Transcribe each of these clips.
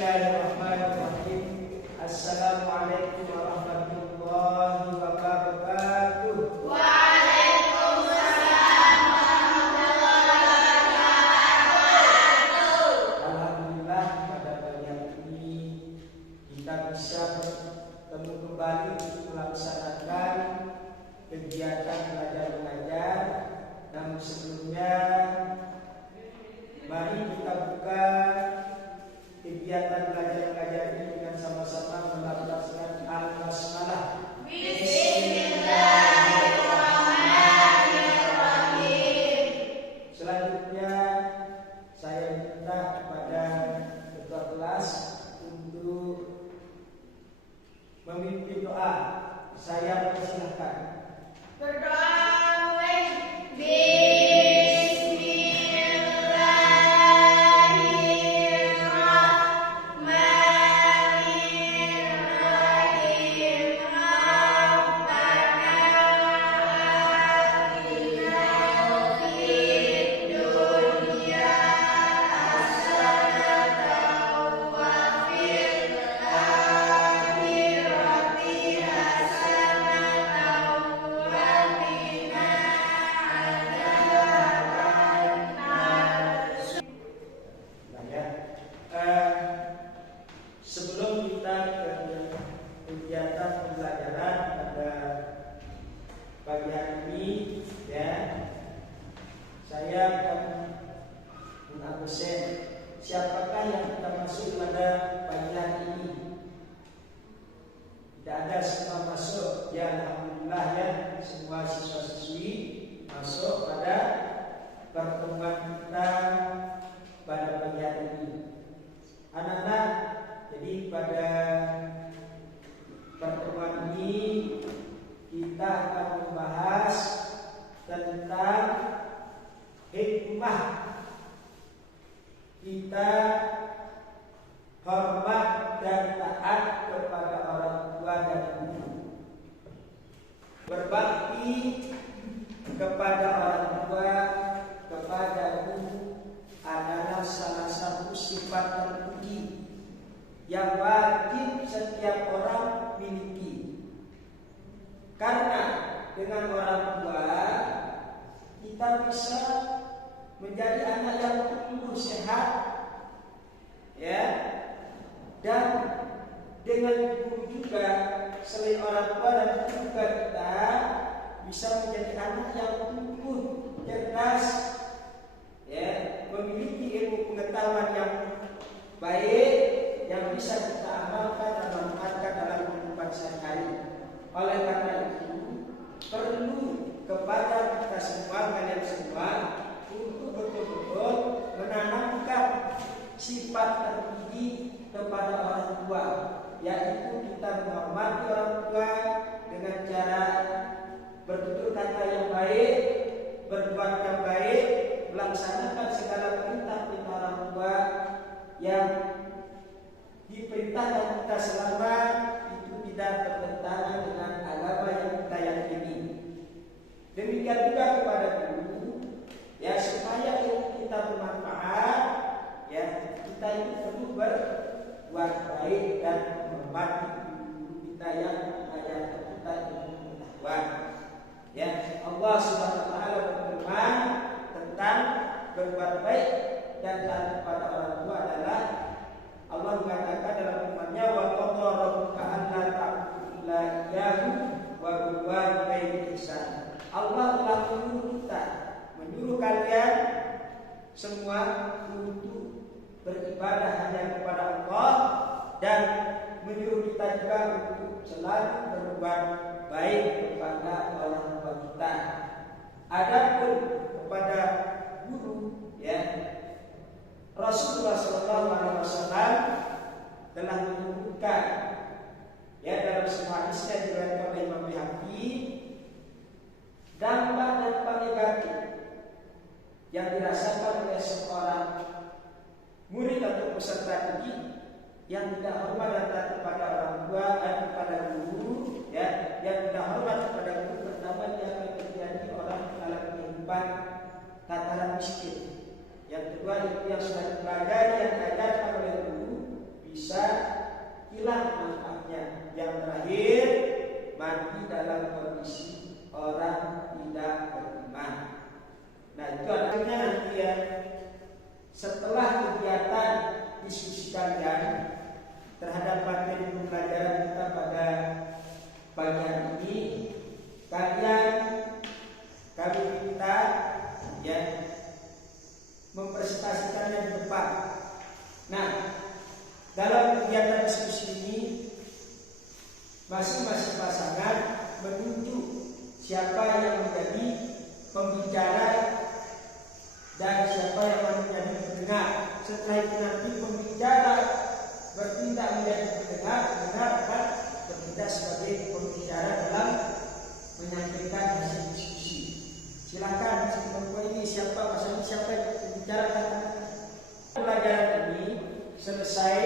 Bismillahirrahmanirrahim. Assalamualaikum warahmatullahi wabarakatuh. Waalaikumsalam warahmatullahi wabarakatuh. Alhamdulillah pada pagi hari ini kita bisa bertemu kembali untuk melaksanakan kegiatan belajar mengajar. Namun sebelumnya mari kita buka kegiatan belajar mengajar ini dengan sama-sama melafazkan al-basmalah. Bismillahirrahmanirrahim. Selanjutnya saya minta kepada ketua kelas untuk memimpin doa. Saya persilahkan. Berdoa mulai. Bismillahirrahmanirrahim. Rabbana atina fid dunya hasanatan wa fil akhirati hasanatan wa qina adzabannar. Nah ya, sebelum kita ke kegiatan pembelajaran pada pagi hari ini, ya, saya akan mengabsen siapakah yang kita masuk pada pagi hari ini. Tidak ada semua masuk, ya alhamdulillah ya, semua siswa-siswi masuk pada pertemuan kita pada pagi hari ini. Anak-anak, jadi pada pertemuan ini kita akan membahas tentang hikmah kita hormat dan taat kepada orang tua dan guru. Berbakti kepada orang tua, kepada guru adalah salah satu sifat terpuji yang wajib setiap orang miliki. Karena dengan orang tua kita bisa menjadi anak yang tumbuh sehat, ya, dan dengan guru juga selain orang tua dan guru juga kita bisa menjadi anak yang tumbuh cerdas, ya, memiliki ilmu pengetahuan yang baik yang bisa kita amalkan dan manfaatkan dalam kehidupan sehari-hari. Oleh karena itu perlu kepada kita semua, kalian semua, untuk betul-betul menanamkan sifat terpuji kepada orang tua, yaitu kita menghormati orang tua dengan cara bertutur kata yang baik, berbuat yang baik, melaksanakan segala perintah-perintah orang tua yang diperintahkan kita selama itu tidak bertentangan dengan agama yang kita yakini. Demikian juga kepada guru, ya, supaya ilmu kita bermanfaat, ya, kita itu perlu berbuat baik dan menghormati guru kita yang mengajarkan kita ilmu pengetahuan. Ya, Allah Subhanahu wa taala berfirman tentang berbuat baik dan taat kepada orang tua adalah Allah mengatakan dalam firman-Nya wa qadara rabbuka alla ta'budu illa iyyahu wa bil walidayni ihsana. Allah telah menyuruh kalian semua untuk beribadah hanya kepada Allah dan menyuruh kita juga untuk selalu berbuat baik kepada orang tua kita. Adapun kepada guru, ya, Rasulullah SAW telah menyebutkan, ya, dalam sebuah hadisnya diriwayatkan oleh Imam Baihaqi, dampak negatif yang dirasakan oleh seorang murid atau peserta didik yang tidak hormat dan taat kepada orang tua dan kepada guru, ya, yang tidak hormat kepada guru, pertama dia akan menjadi orang dalam kehidupan tataran miskin. Yang kedua itu yang sudah dipelajari yang diajarkan oleh guru inilah manfaatnya. Yang terakhir, mati dalam kondisi orang tidak beriman. Nah itu artinya nanti ya, setelah kegiatan diskusi kalian terhadap materi pembelajaran kita pada pagi hari ini, kalian kami minta ya mempresentasikannya di depan. Nah, dalam kegiatan diskusi ini masing-masing pasangan menunjuk siapa yang menjadi pembicara dan siapa yang menjadi pendengar. Setelah itu nanti pembicara bertindak menjadi pendengar akan bertindak sebagai pembicara dalam menyampaikan hasil diskusi. Silakan sebelum ini siapa pasangan siapa yang berbicara. Pelajaran ini selesai,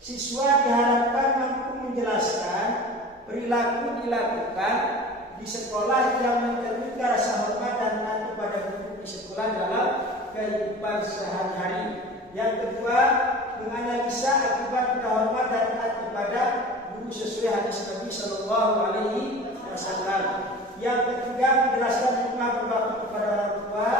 siswa diharapkan mampu menjelaskan perilaku dilakukan di sekolah yang mencerminkan rasa hormat dan taat kepada guru di sekolah dalam kehidupan sehari-hari. Yang kedua, menganalisa akibat tidak hormat dan taat kepada guru sesuai hadis Nabi Sallallahu Alaihi Wasallam. Yang ketiga, menjelaskan hikmah berbakti kepada orang tua.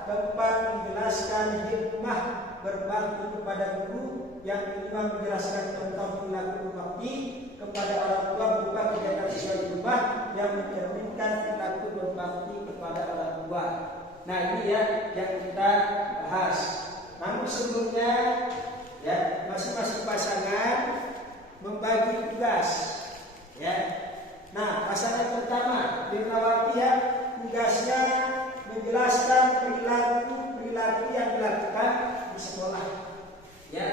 Keempat, menjelaskan hikmah berbakti kepada guru. Yang kelima, menjelaskan tentang perilaku berbakti kepada orang tua berupa kegiatan sosial di rumah yang mencerminkan perilaku berbakti kepada orang tua. Nah ini ya yang kita bahas. Namun sebelumnya ya masing-masing pasangan membagi tugas ya. Nah pasangan pertama Firnawati ya, tugasnya menjelaskan perilaku yang dilakukan di sekolah ya.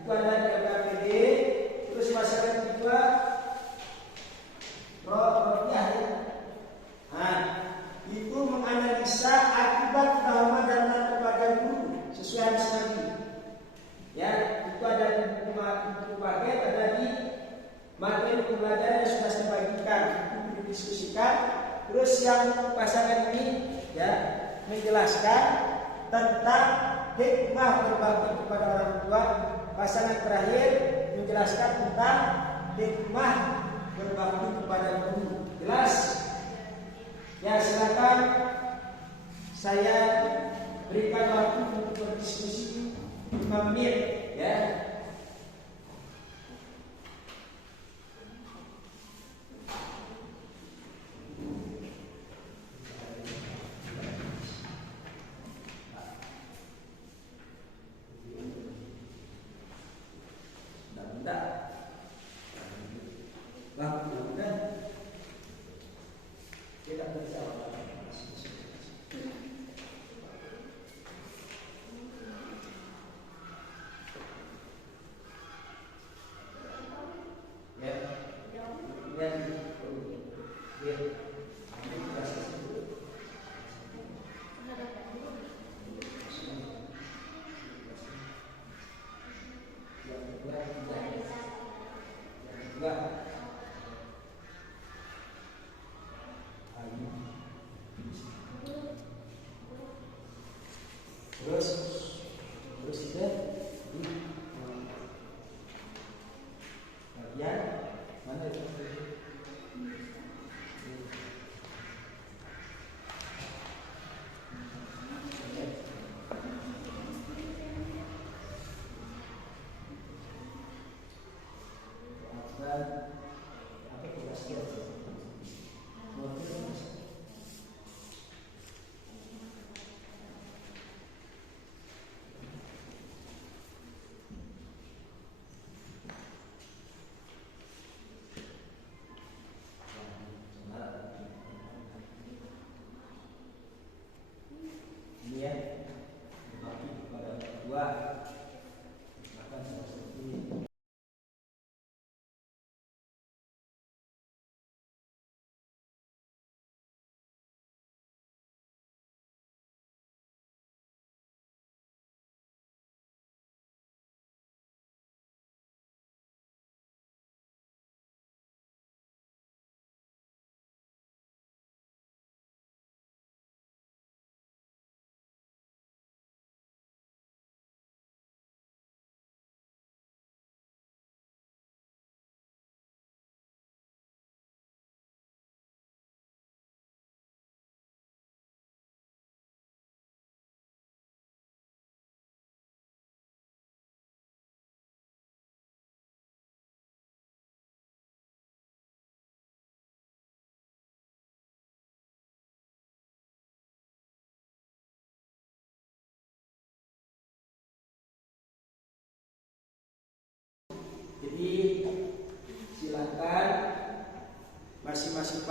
Itu ada di LKPD. Terus pasangan kedua Rofiah ya. Nah itu menganalisa akibat trauma dan taat kepada guru sesuai hadis Nabi ya. Itu ada di buku paket, ada di materi pembelajaran yang sudah saya bagikan, itu didiskusikan. Terus yang pasangan ini ya menjelaskan tentang hikmah berbakti kepada orang tua. Pasangan terakhir menjelaskan tentang hikmah berbakti kepada guru. Jelas? Ya silakan saya berikan waktu untuk berdiskusi 5 menit ya.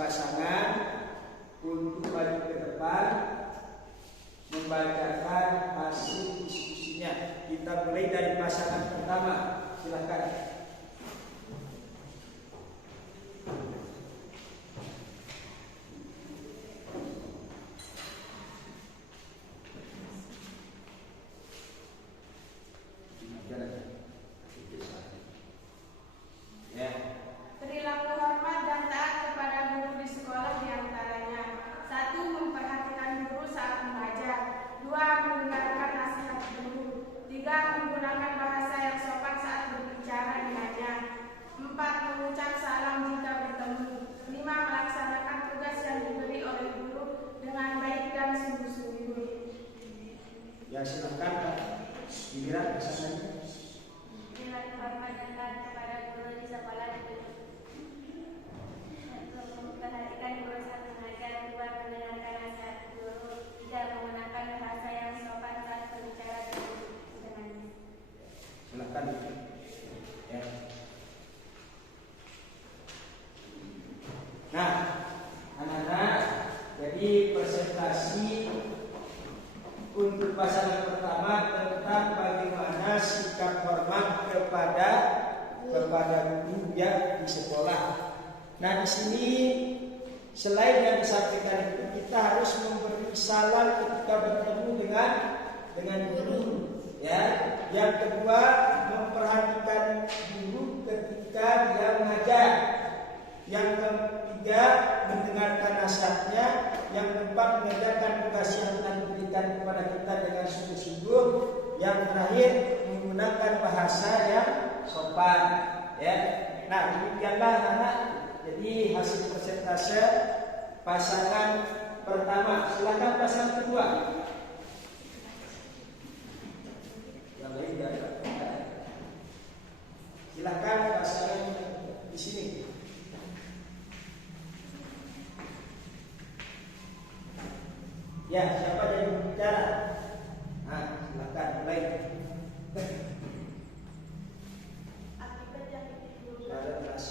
pasangan untuk maju ke depan membacakan hasil diskusinya. Kita mulai dari pasangan pertama. Silakan. Perilaku hormat dan taat kepada guru di sekolah diantaranya: 1. Memperhatikan guru saat mengajar. 2. Mendengarkan nasihat guru. 3. Menggunakan bahasa yang sopan saat berbicara dengannya. 4. Mengucap salam jika bertemu. 5. Melaksanakan tugas yang diberi oleh guru dengan baik dan sungguh-sungguh. Ya, silakan Pak. Giliran pasangannya. Perilaku hormat dan taat kepada guru di sekolah memperhatikan guru saat mengajar. 2. Mendengarkan nasihat guru. 3. Menggunakan bahasa yang sopan saat berbicara dengannya. Silakan. Ya. Nah, anak-anak, jadi presentasi untuk pasangan pertama tentang bagaimana sikap hormat kepada guru ya di sekolah. Nah, di sini selain yang disampaikan itu, kita harus memberi salam ketika bertemu dengan guru. Ya, yang kedua memperhatikan guru ketika dia mengajar. Yang ketiga mendengarkan nasihatnya. Yang keempat mengerjakan tugas yang telah diberikan kepada kita dengan sungguh-sungguh. Yang terakhir menggunakan bahasa yang sopan. Ya, nah demikianlah anak. Jadi hasil persentase pasangan pertama. Silakan pasangan kedua. Silakan pasangan di sini. Ya, siapa yang berbicara? Nah, silakan mulai. Akibat yang ditimbulkan Suara keras.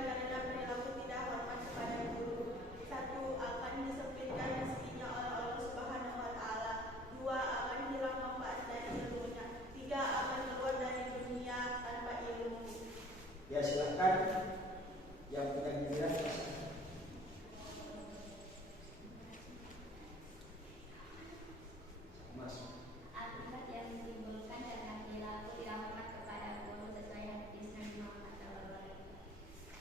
karena perilaku tidak hormat kepada guru. 1. Akan disempitkan rezekinya oleh Allah Subhanahu wa taala. 2. Akan hilang manfaat dari ilmunya. 3. Akan keluar dari dunia tanpa ilmu. Ya, silakan. Yang punya giliran. Akibat yang ditimbulkan karena perilaku tidak hormat kepada guru sesuai hadis Nabi Muhammad SAW.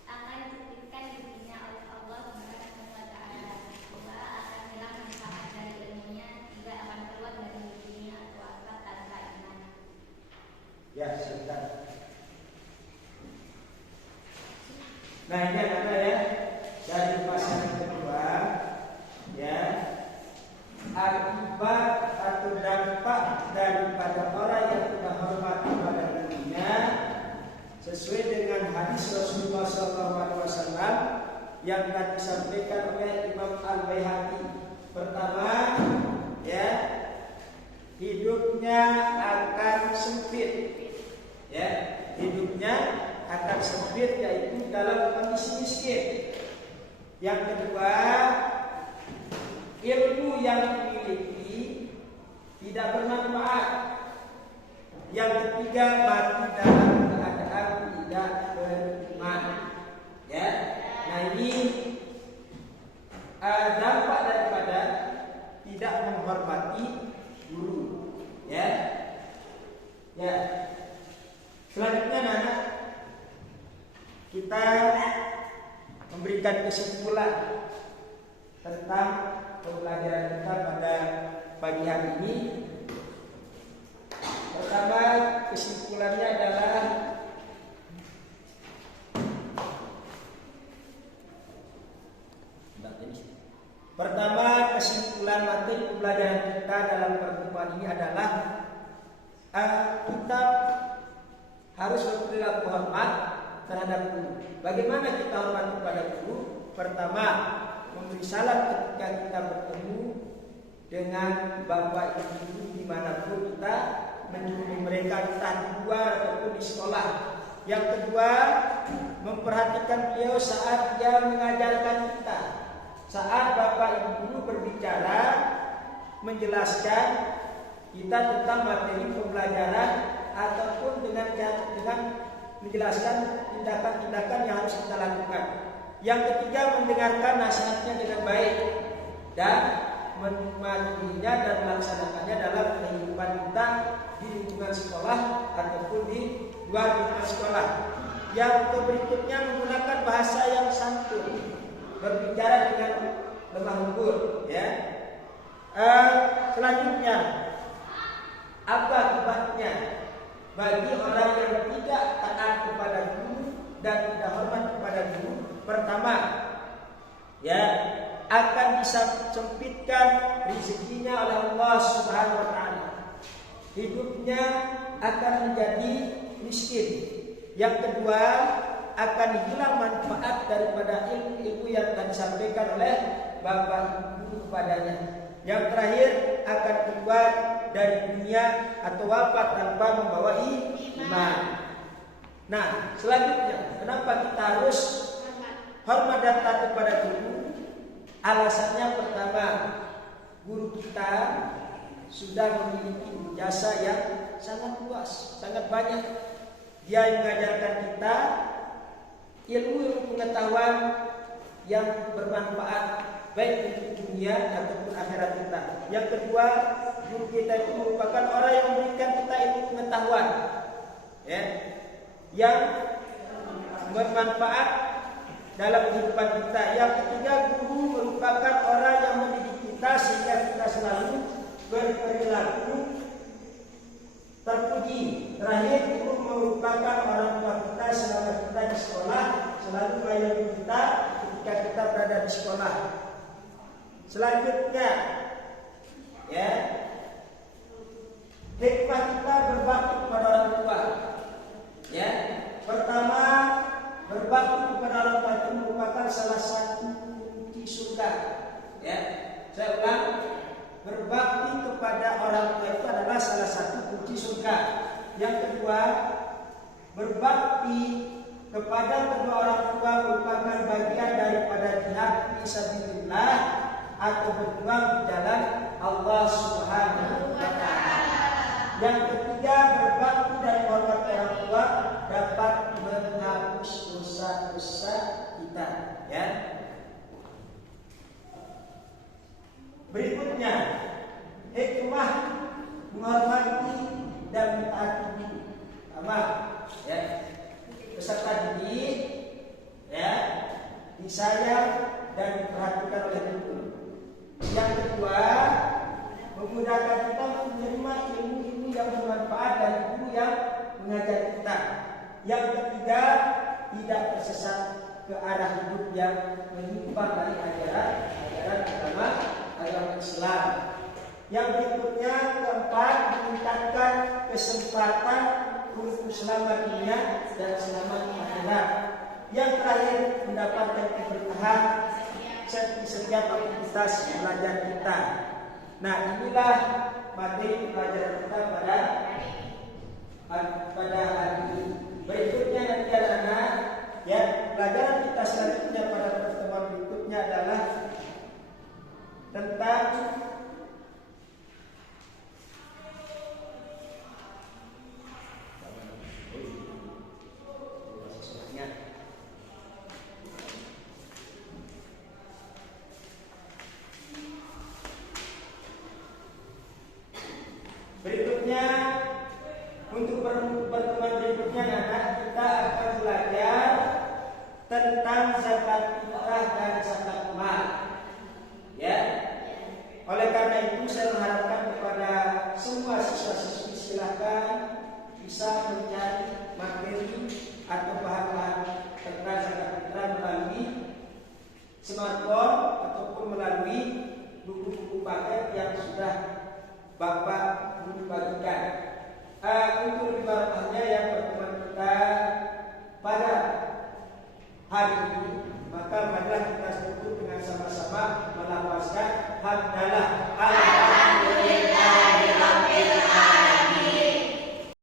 Akan disempitkan rezekinya oleh Allah Subhanahu wa taala. 2. Akan hilang manfaat dari ilmunya. 3. Akan keluar dari dunia wafat tanpa iman. Ya, silakan. Nah, ini ada ya dari pasangan kedua, ya, akibat atau dampak daripada orang yang tidak hormat kepada gurunya sesuai dengan hadis Rasulullah SAW yang telah disampaikan oleh Imam Al-Baihaqi. Pertama, ya, hidupnya akan sempit, ya, hidupnya akan sempit, yaitu dalam kondisi miskin. Yang kedua, ilmu yang dimiliki tidak bermanfaat. Yang ketiga, mati dalam keadaan tidak beriman. Ya, nah ini dampak daripada tidak menghormati guru. Ya, ya. Selanjutnya, anak, kita memberikan kesimpulan tentang pembelajaran kita pada pagi hari ini. Pertama, kesimpulannya adalah kesimpulan materi pembelajaran kita dalam pertemuan ini adalah kita harus berperilaku hormat terhadap guru. Bagaimana kita hormat kepada guru? Pertama, memberi salam ketika kita bertemu dengan bapak ibu guru dimanapun kita menjumpai mereka, entah di luar ataupun di sekolah. Yang kedua, memperhatikan beliau saat dia mengajarkan kita. Saat Bapak Ibu guru berbicara, menjelaskan kita tentang materi pembelajaran ataupun dengan menjelaskan tindakan-tindakan yang harus kita lakukan. Yang ketiga, mendengarkan nasihatnya dengan baik dan mematuhinya dan melaksanakannya dalam kehidupan kita di lingkungan sekolah ataupun di luar lingkungan sekolah. Yang berikutnya, menggunakan bahasa yang santun, berbicara dengan lemah lembut, ya. Selanjutnya, apa akibatnya bagi orang yang tidak taat kepada guru dan tidak hormat kepada guru? Pertama, ya, akan disempitkan rezekinya oleh Allah Subhanahu wa taala. Hidupnya akan menjadi miskin. Yang kedua, akan hilang manfaat daripada ilmu yang telah disampaikan oleh Bapak Ibu kepadanya. Yang terakhir, akan keluar dari dunia atau wafat tanpa membawa iman. Nah, selanjutnya, kenapa kita harus hormat dan taat kepada guru? Alasannya pertama, guru kita sudah memiliki jasa yang sangat luas, sangat banyak. Dia yang mengajarkan kita ilmu pengetahuan yang bermanfaat baik untuk dunia ataupun akhirat kita. Yang kedua, guru kita itu merupakan orang yang memberikan kita ilmu pengetahuan, ya, yang bermanfaat dalam kehidupan kita. Yang ketiga, guru merupakan orang yang mendidik kita sehingga kita selalu berperilaku terpuji. Terakhir, guru merupakan orang tua kita selama kita di sekolah, selalu mengayomi kita ketika kita berada di sekolah. Selanjutnya, ya, hikmah kita berbakti kepada orang tua. Ya, pertama, berbakti kepada orang tua itu merupakan salah satu kunci surga. Ya, saya ulang, berbakti kepada orang tua itu adalah salah satu kunci surga. Yang kedua, berbakti kepada kedua orang tua merupakan bagian daripada jihad fisabilillah atau berjuang di jalan Allah Subhanahu wa taala. Yang ketiga, berbakti dan hormat orang tua dapat menghapus dosa-dosa kita, ya. Berikutnya, hikmah menghormati dan mentaati guru. Sama, ya. Peserta didik, ya, disayang dan diperhatikan oleh guru. Yang kedua, memudahkan kita menerima ilmu-ilmu yang bermanfaat dari guru yang mengajar kita. Yang ketiga, tidak tersesat ke arah hidup yang menyimpang dari ajaran agama Islam. Yang berikutnya, keempat, meningkatkan kesempatan untuk selamat dunia dan selamat akhirat. Yang terakhir, mendapatkan keberkahan setiap aktivitas belajar kita. Nah, inilah materi pelajaran kita pada hari ini. Berikutnya nanti anak-anak, ya, pelajaran kita selanjutnya pada pertemuan berikutnya adalah tentang untuk pertemuan berikutnya anak, kita akan belajar tentang zakat fitrah dan zakat mal. Ya. Oleh karena itu saya mengharapkan kepada semua siswa-siswi silakan bisa mencari materi atau bahan-bahan tentang zakat fitrah melalui smartphone ataupun melalui buku-buku paket yang sudah Bapak Guru bagikan. Untuk lebih barokahnya yang pertemuan kita pada hari ini, maka marilah kita